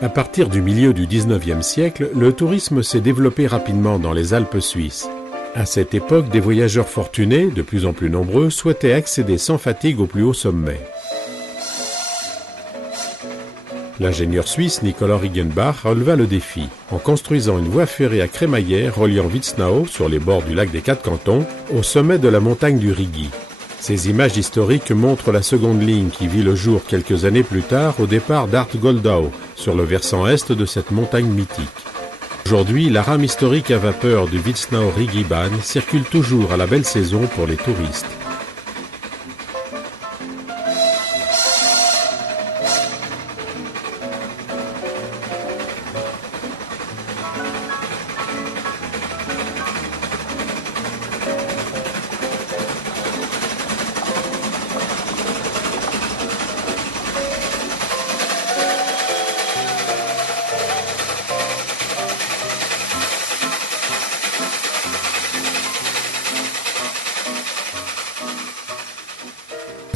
À partir du milieu du XIXe siècle, le tourisme s'est développé rapidement dans les Alpes suisses. À cette époque, des voyageurs fortunés, de plus en plus nombreux, souhaitaient accéder sans fatigue au plus haut sommet. L'ingénieur suisse Nicolas Riggenbach releva le défi en construisant une voie ferrée à crémaillère reliant Witznau, sur les bords du lac des Quatre Cantons, au sommet de la montagne du Rigi. Ces images historiques montrent la seconde ligne qui vit le jour quelques années plus tard au départ d'Art-Goldau, sur le versant est de cette montagne mythique. Aujourd'hui, la rame historique à vapeur du Witznau-Rigi-Bahn circule toujours à la belle saison pour les touristes.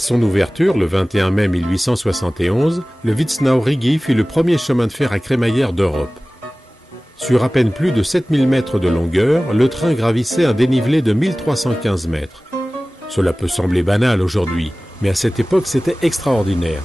À son ouverture, le 21 mai 1871, le Witznau-Rigi fut le premier chemin de fer à crémaillère d'Europe. Sur à peine plus de 7000 mètres de longueur, le train gravissait un dénivelé de 1315 mètres. Cela peut sembler banal aujourd'hui, mais à cette époque c'était extraordinaire.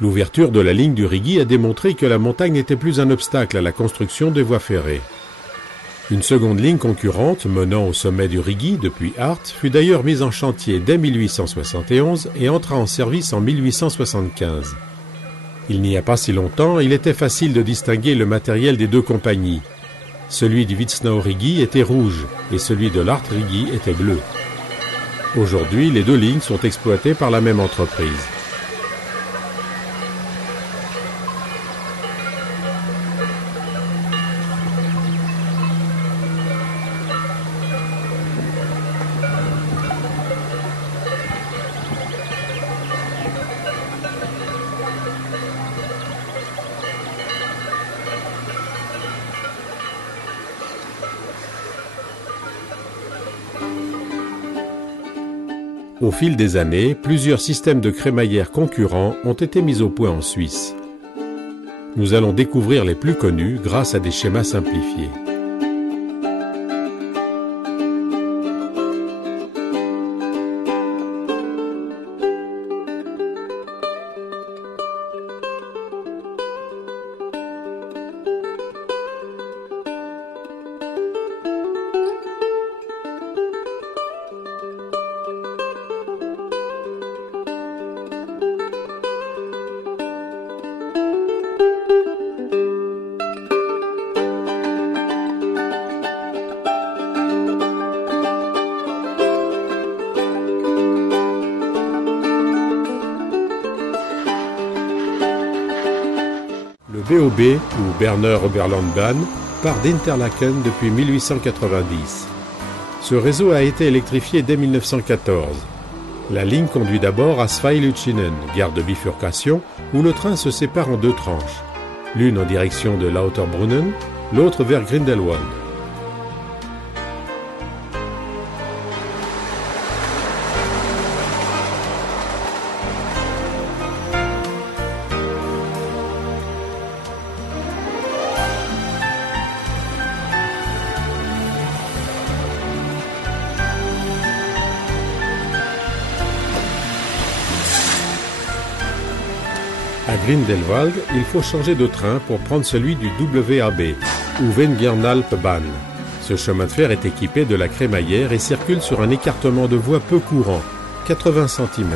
L'ouverture de la ligne du Rigi a démontré que la montagne n'était plus un obstacle à la construction des voies ferrées. Une seconde ligne concurrente menant au sommet du Rigi depuis Art fut d'ailleurs mise en chantier dès 1871 et entra en service en 1875. Il n'y a pas si longtemps, il était facile de distinguer le matériel des deux compagnies. Celui du Witznau-Rigi était rouge et celui de l'Art-Rigi était bleu. Aujourd'hui, les deux lignes sont exploitées par la même entreprise. Au fil des années, plusieurs systèmes de crémaillère concurrents ont été mis au point en Suisse. Nous allons découvrir les plus connus grâce à des schémas simplifiés. Le BOB, ou Berner Oberlandbahn, part d'Interlaken depuis 1890. Ce réseau a été électrifié dès 1914. La ligne conduit d'abord à Zweiluchinen, gare de bifurcation, où le train se sépare en deux tranches, l'une en direction de Lauterbrunnen, l'autre vers Grindelwald. À Grindelwald, il faut changer de train pour prendre celui du WAB, ou Weingiernalpbahn. Ce chemin de fer est équipé de la crémaillère et circule sur un écartement de voie peu courant, 80 cm.